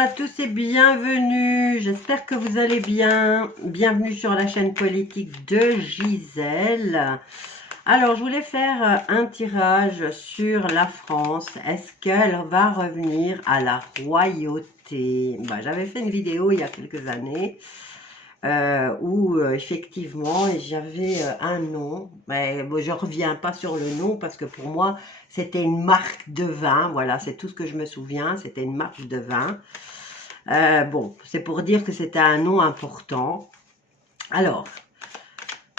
à tous et bienvenue, j'espère que vous allez bien. Bienvenue sur la chaîne politique de Gisèle. Alors, je voulais faire un tirage sur la France. Est-ce qu'elle va revenir à la royauté? J'avais fait une vidéo il y a quelques années où effectivement j'avais un nom, mais bon, je reviens pas sur le nom parce que pour moi c'était une marque de vin, voilà, c'est tout ce que je me souviens, c'était une marque de vin. Bon, c'est pour dire que c'était un nom important. Alors,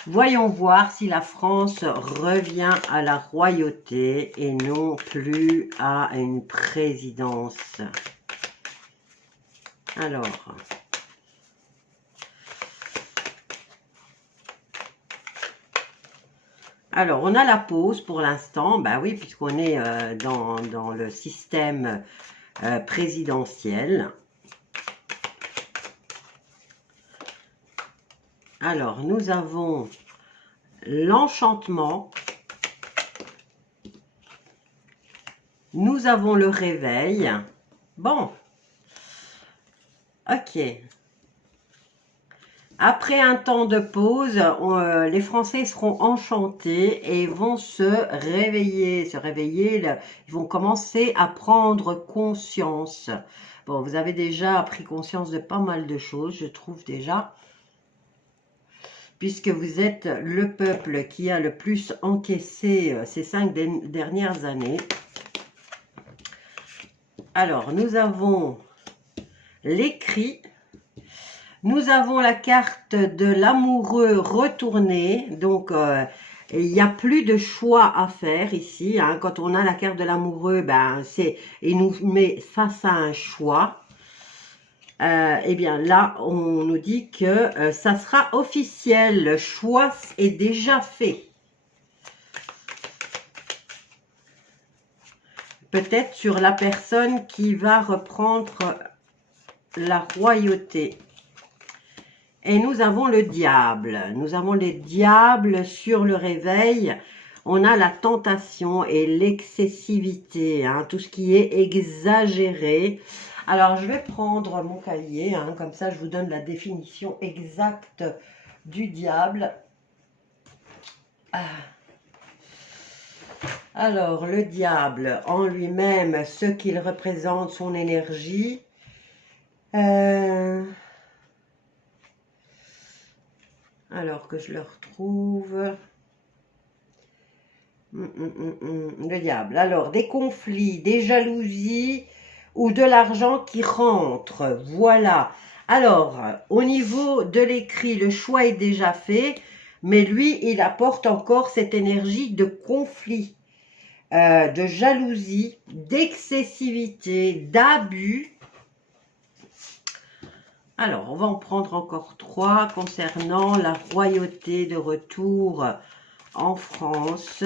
voyons voir si la France revient à la royauté et non plus à une présidence. Alors, on a la pause pour l'instant, bah oui, puisqu'on est dans le système présidentiel. Alors, nous avons l'enchantement, nous avons le réveil. Bon, ok. Après un temps de pause, les Français seront enchantés et vont se réveiller. Ils vont commencer à prendre conscience. Bon, vous avez déjà pris conscience de pas mal de choses, je trouve déjà. Puisque vous êtes le peuple qui a le plus encaissé ces 5 dernières années. Alors, nous avons l'écrit. Nous avons la carte de l'amoureux retourné, donc il n'y a plus de choix à faire ici. Hein. Quand on a la carte de l'amoureux, il nous met face à un choix. Eh bien là, on nous dit que ça sera officiel, le choix est déjà fait. Peut-être sur la personne qui va reprendre la royauté. Et nous avons le diable. Nous avons les diables sur le réveil. On a la tentation et l'excessivité, hein, tout ce qui est exagéré. Alors, je vais prendre mon cahier, hein, comme ça je vous donne la définition exacte du diable. Alors, le diable en lui-même, ce qu'il représente, son énergie. Alors que je le retrouve. Le diable. Alors, des conflits, des jalousies ou de l'argent qui rentre. Voilà. Alors, au niveau de l'écrit, le choix est déjà fait. Mais lui, il apporte encore cette énergie de conflit, de jalousie, d'excessivité, d'abus. Alors, on va en prendre encore 3 concernant la royauté de retour en France.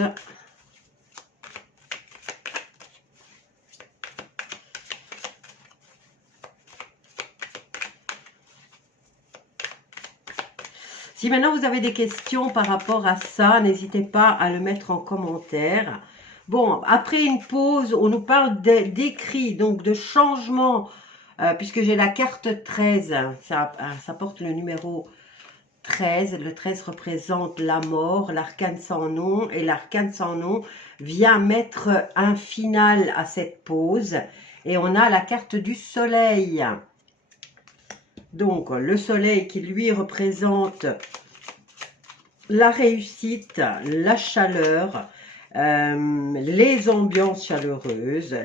Si maintenant vous avez des questions par rapport à ça, n'hésitez pas à le mettre en commentaire. Bon, après une pause, on nous parle d'écrit, donc de changement. Puisque j'ai la carte 13, ça porte le numéro 13. Le 13 représente la mort, l'arcane sans nom. Et l'arcane sans nom vient mettre un final à cette pause. Et on a la carte du soleil. Donc, le soleil qui lui représente la réussite, la chaleur, les ambiances chaleureuses,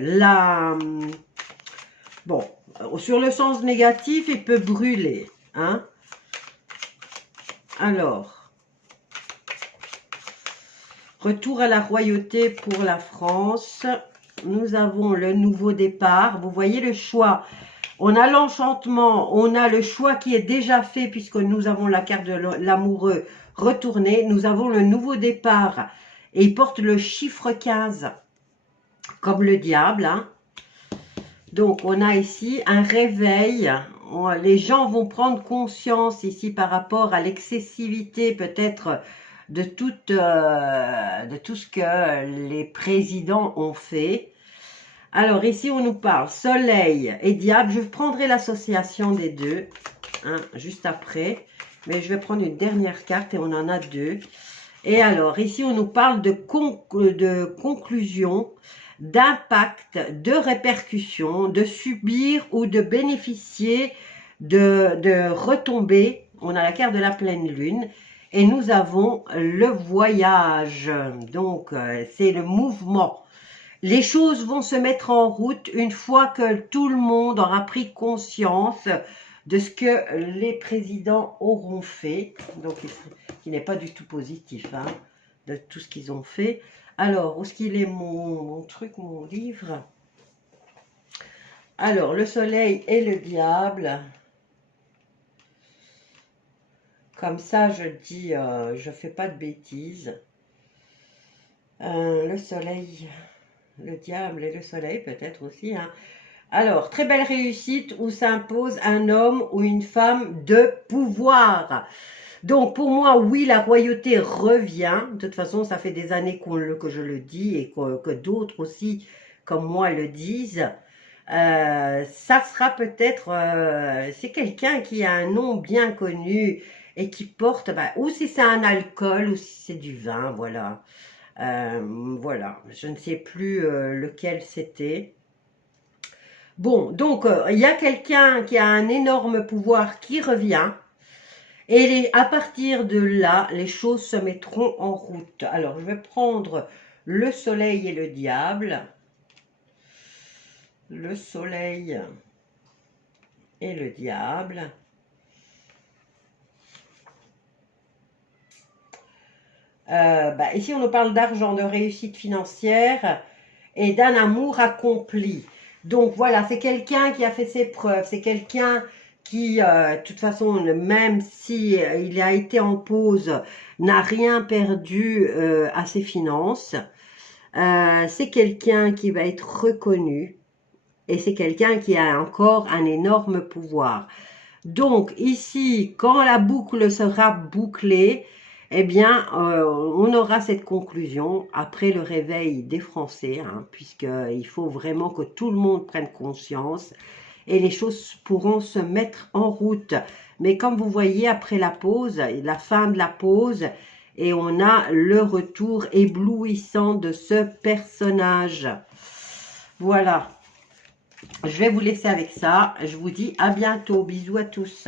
Bon, sur le sens négatif, il peut brûler. Hein? Alors, retour à la royauté pour la France. Nous avons le nouveau départ. Vous voyez le choix. On a l'enchantement, on a le choix qui est déjà fait puisque nous avons la carte de l'amoureux retourné. Nous avons le nouveau départ et il porte le chiffre 15 comme le diable. Hein? Donc, on a ici un réveil. Les gens vont prendre conscience ici par rapport à l'excessivité peut-être de tout ce que les présidents ont fait. Alors, ici, on nous parle soleil et diable. Je prendrai l'association des deux, hein, juste après. Mais je vais prendre une dernière carte et on en a deux. Et alors, ici, on nous parle de conclusion, d'impact, de répercussion, de subir ou de bénéficier de retombées. On a la carte de la pleine lune. Et nous avons le voyage. Donc, c'est le mouvement. Les choses vont se mettre en route une fois que tout le monde aura pris conscience de ce que les présidents auront fait. Donc, qui n'est pas du tout positif, hein, de tout ce qu'ils ont fait. Alors, où est-ce qu'il est mon truc, mon livre? Alors, le soleil et le diable. Comme ça, je dis, je fais pas de bêtises. Le soleil, le diable et le soleil peut-être aussi. Hein. Alors, très belle réussite où s'impose un homme ou une femme de pouvoir. Donc, pour moi, oui, la royauté revient. De toute façon, ça fait des années que je le dis et que d'autres aussi, comme moi, le disent. Ça sera peut-être, c'est quelqu'un qui a un nom bien connu et qui porte, ou si c'est un alcool, ou si c'est du vin, voilà. Voilà, je ne sais plus lequel c'était. Bon, donc, il y a quelqu'un qui a un énorme pouvoir qui revient. Et à partir de là, les choses se mettront en route. Alors, je vais prendre le soleil et le diable. Le soleil et le diable. Ici, on nous parle d'argent, de réussite financière et d'un amour accompli. Donc, voilà, c'est quelqu'un qui a fait ses preuves. C'est quelqu'un qui, de toute façon, même si il a été en pause, n'a rien perdu à ses finances. C'est quelqu'un qui va être reconnu. Et c'est quelqu'un qui a encore un énorme pouvoir. Donc, ici, quand la boucle sera bouclée, eh bien, on aura cette conclusion après le réveil des Français, hein, puisqu'il faut vraiment que tout le monde prenne conscience et les choses pourront se mettre en route. Mais comme vous voyez, après la pause, la fin de la pause, et on a le retour éblouissant de ce personnage. Voilà. Je vais vous laisser avec ça. Je vous dis à bientôt. Bisous à tous.